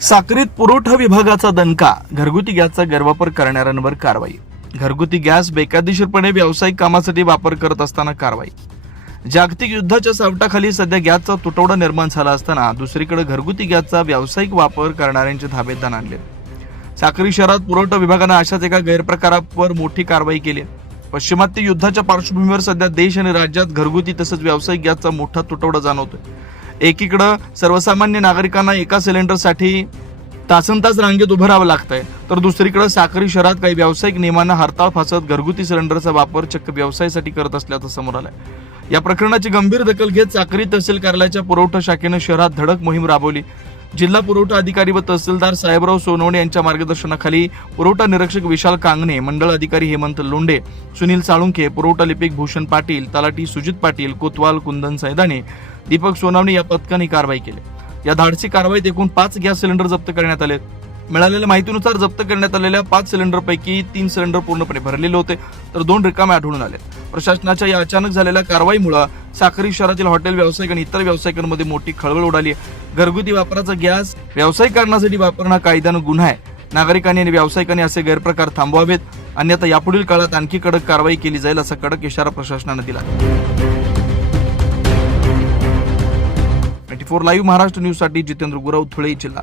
साक्रीत पुरवठा विभागाचा दणका, घरगुती गॅसचा गैरवापर करणाऱ्यांवर कारवाई. घरगुती गॅस बेकायदेशीरपणे व्यावसायिक कामासाठी वापर करत असताना कारवाई. जागतिक युद्धाच्या सावटाखाली सध्या गॅसचा तुटवडा निर्माण झाला असताना दुसरीकडे घरगुती गॅसचा व्यावसायिक वापर करणाऱ्यांचे धाबेदान आणले. साक्री शहरात पुरवठा विभागानं अशाच एका गैरप्रकारावर मोठी कारवाई केली. पश्चिमात्य युद्धाच्या पार्श्वभूमीवर सध्या देश आणि राज्यात घरगुती तसंच व्यावसायिक गॅसचा मोठा तुटवडा जाणवतोय. एकीकडे सर्वसामान्य नागरिकांना एका सिलेंडरसाठी तासनतास रांगेत उभं राहावं लागतंय, तर दुसरीकडे साक्री शहरात काही व्यावसायिक नियमांना हरताळ फासत घरगुती सिलेंडरचा वापर चक्क व्यवसायासाठी करत असल्याचं समोर आलंय. या प्रकरणाची गंभीर दखल घेत साक्री तहसील कार्यालयाच्या पुरवठा शाखेनं शहरात धडक मोहीम राबवली. जिल्हा पुरवठा अधिकारी व तहसीलदार साहेबराव सोनवणे यांच्या मार्गदर्शनाखाली पुरवठा निरीक्षक विशाल कांगणे, मंडळ अधिकारी हेमंत लोंढे, सुनील साळुंखे, पुरवठा लिपिक भूषण पाटील, तलाठी सुजित पाटील, कोतवाल कुंदन सैदाने, दीपक सोनावणे या पथकाने कारवाई केली. या धाडसी कारवाईत एकूण 5 गॅस सिलेंडर जप्त करण्यात आले. मिळालेल्या माहितीनुसार जप्त करण्यात आलेल्या 5 सिलेंडरपैकी 3 सिलेंडर पूर्णपणे भरलेले होते, तर 2 रिकामे आढळून आले. प्रशासनाच्या या अचानक झालेल्या कारवाईमुळे साक्री शहरातील हॉटेल व्यावसायिक आणि इतर व्यावसायिकांमध्ये मोठी खळबळ उडाली. घरगुती वापराचा गॅस व्यावसायिक कारणासाठी वापरणं कायद्यानं गुन्हा आहे. नागरिकांनी आणि व्यावसायिकांनी असे गैरप्रकार थांबवावेत, अन्यथा यापुढील काळात आणखी कडक कारवाई केली जाईल असा कडक इशारा प्रशासनानं दिला. 24 लाईव्ह महाराष्ट्र न्यूज साठी जितेंद्र गुरव, धुळे जिल्हा.